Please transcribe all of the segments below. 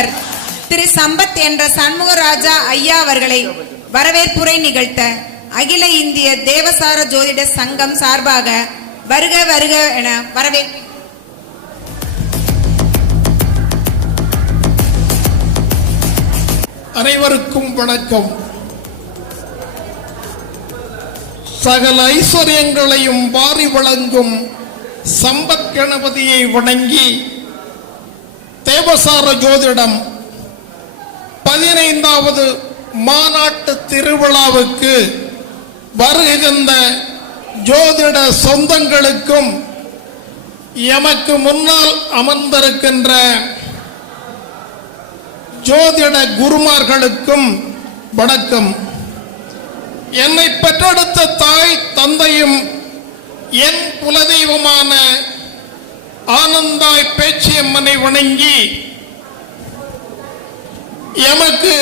தலைவர் திரு சம்பத் என்ற சண்முகராஜா ஐயா அவர்களை வரவேற்புரை நிகழ்த்த அகில இந்திய தேவசார ஜோதிட சங்கம் சார்பாக வருக வருக என வரவேற்பு அனைவருக்கும் வணக்கம். சகல ஐஸ்வர்யங்களையும் வாரி வழங்கும் சம்பத் கணபதியை வணங்கி தேவசார ஜோதிடம் பதினைந்தாவது மாநாட்டு திருவிழாவுக்கு வருகின்ற ஜோதிட சொந்தங்களுக்கும் எமக்கு முன்னால் அமர்ந்திருக்கின்ற ஜோதிட குருமார்களுக்கும் வணக்கம். என்னை பெற்றெடுத்த தாய் தந்தையும் என் குலதெய்வமான ஆனந்தாய் பேச்சியம்மனை வணங்கி எமக்கு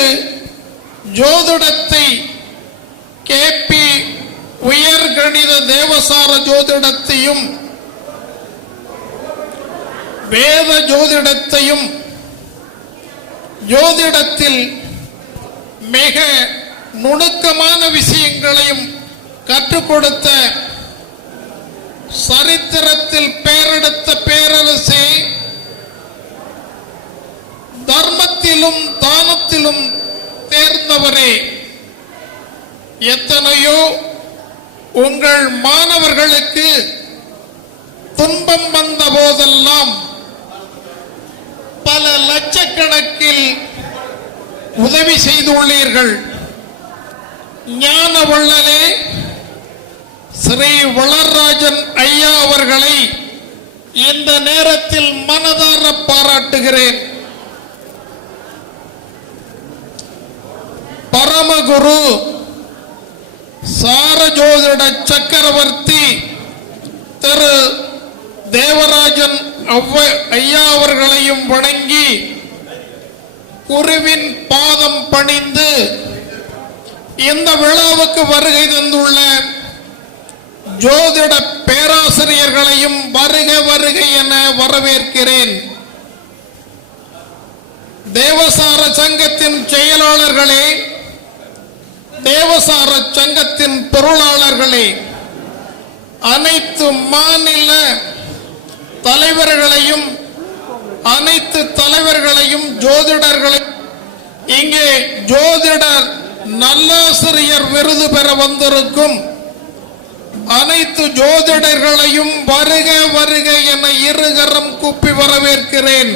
ஜோதிடத்தை கேபி உயர்கணித தேவசார ஜோதிடத்தையும் வேத ஜோதிடத்தையும் ஜோதிடத்தில் மிக நுணுக்கமான விஷயங்களையும் கற்றுக் கொடுத்த சரித்திரத்தில் தானத்திலும் தேர்ந்தவரே எத்தனையோ உங்கள் மாணவர்களுக்கு துன்பம் வந்த போதெல்லாம் பல லட்சக்கணக்கில் உதவி செய்துள்ளீர்கள். ஞான வள்ளலே ஸ்ரீ வளர்ராஜன் ஐயா அவர்களை இந்த நேரத்தில் மனதார பாராட்டுகிறேன். ராமகுரு சாரஜோதிட சக்கரவர்த்தி திரு தேவராஜன் அவ்வ ஐயா அவர்களையும் வணங்கி குருவின் பாதம் பணிந்து இந்த விழாவுக்கு வருகை தந்துள்ள ஜோதிட பேராசிரியர்களையும் வருக வருக என வரவேற்கிறேன். தேவசார சங்கத்தின் செயலாளர்களே தேவசார சங்கத்தின் பொருளாளர்களே அனைத்து மாநில தலைவர்களையும் அனைத்து தலைவர்களையும் ஜோதிடர்களை இங்கே ஜோதிடர் நல்லாசிரியர் விருது பெற வந்திருக்கும் அனைத்து ஜோதிடர்களையும் வருக வருக என இருகரம் கூப்பி வரவேற்கிறேன்.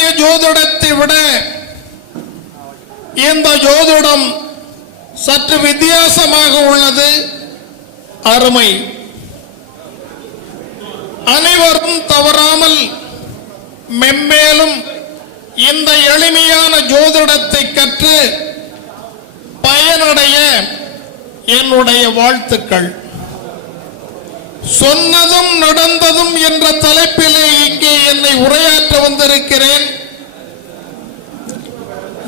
பாரம்பரிய ஜோதிடத்தை விட இந்த ஜோதிடம் சற்று வித்தியாசமாக உள்ளது. அருமை. அனைவரும் தவறாமல் மென்மேலும் இந்த எளிமையான ஜோதிடத்தை கற்று பயனடைய என்னுடைய வாழ்த்துக்கள். சொன்னதும் நடந்ததும் என்ற தலைப்பிலே இங்கே என்னை உரையாற்ற வந்திருக்கிறேன்.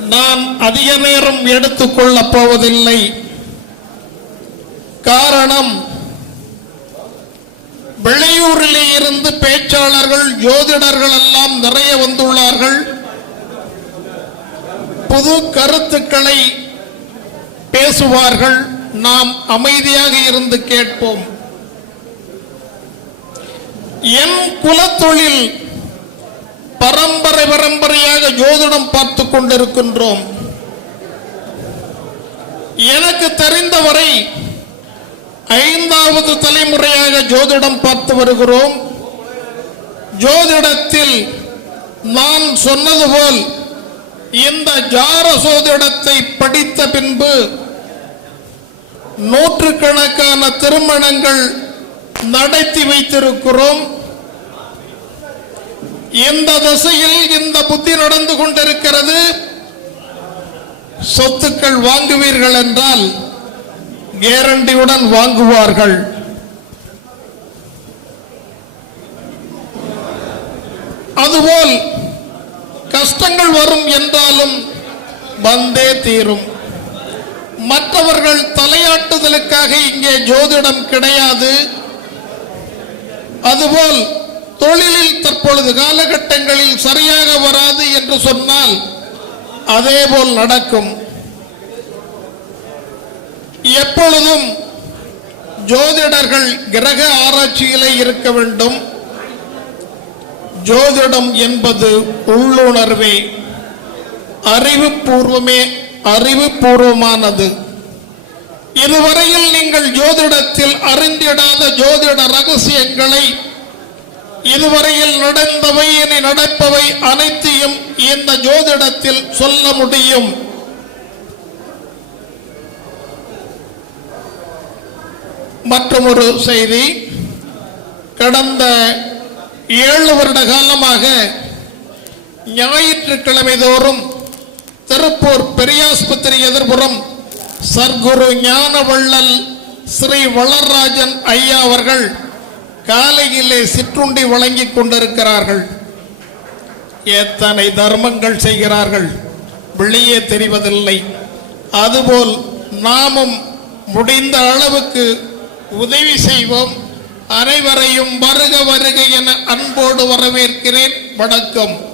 நான் அதிக நேரம் எடுத்துக்கொள்ளப் போவதில்லை. காரணம் வெளியூரிலே இருந்து பேச்சாளர்கள் ஜோதிடர்கள் எல்லாம் நிறைய வந்துள்ளார்கள். புது கருத்துக்களை பேசுவார்கள். நாம் அமைதியாக இருந்து கேட்போம். என் குலத்தொழில் பரம்பரை பரம்பரையாக ஜோதிடம் பார்த்து கொண்டிருக்கின்றோம். எனக்கு தெரிந்தவரை ஐந்தாவது தலைமுறையாக ஜோதிடம் பார்த்து வருகிறோம். ஜோதிடத்தில் நான் சொன்னது போல் இந்த ஜார சோதிடத்தை படித்த பின்பு நூற்றுக்கணக்கான திருமணங்கள் நடத்தி வைத்திருக்கிறோம். இந்த திசையில் இந்த புத்தி நடந்து கொண்டிருக்கிறது. சொத்துக்கள் வாங்குவீர்கள் என்றால் கேரண்டியுடன் வாங்குவார்கள். அதுபோல் கஷ்டங்கள் வரும் என்றாலும் வந்தே தீரும். மற்றவர்கள் தலையாட்டுதலுக்காக இங்கே ஜோதிடம் கிடையாது. அதுபோல் தொழிலில் தற்பொழுது காலகட்டங்களில் சரியாக வராது என்று சொன்னால் அதேபோல் நடக்கும். எப்பொழுதும் ஜோதிடர்கள் கிரக ஆராய்ச்சியிலே இருக்க வேண்டும். ஜோதிடம் என்பது உள்ளுணர்வே அறிவுபூர்வமே அறிவுபூர்வமானது. இதுவரையில் நீங்கள் ஜோதிடத்தில் அறிந்திடாத ஜோதிட ரகசியங்களை இதுவரையில் நடந்தவை இனி நடப்பவை அனைத்தையும் இந்த ஜோதிடத்தில் சொல்ல முடியும். மற்றும் ஒரு செய்தி கடந்த ஏழு வருட காலமாக ஞாயிற்றுக்கிழமை தோறும் திருப்பூர் பெரியாஸ்பத்திரி எதிர்புறம் சர்க்குரு ஞானவள்ளல் ஸ்ரீ வளர்ராஜன் ஐயா அவர்கள் காலையிலே சிற்றுண்டி வழங்கிக் கொண்டிருக்கிறார்கள். எத்தனை தர்மங்கள் செய்கிறார்கள் வெளியே தெரிவதில்லை. அதுபோல் நாமும் முடிந்த அளவுக்கு உதவி செய்வோம். அனைவரையும் வருக வருக என அன்போடு வரவேற்கிறேன். வணக்கம்.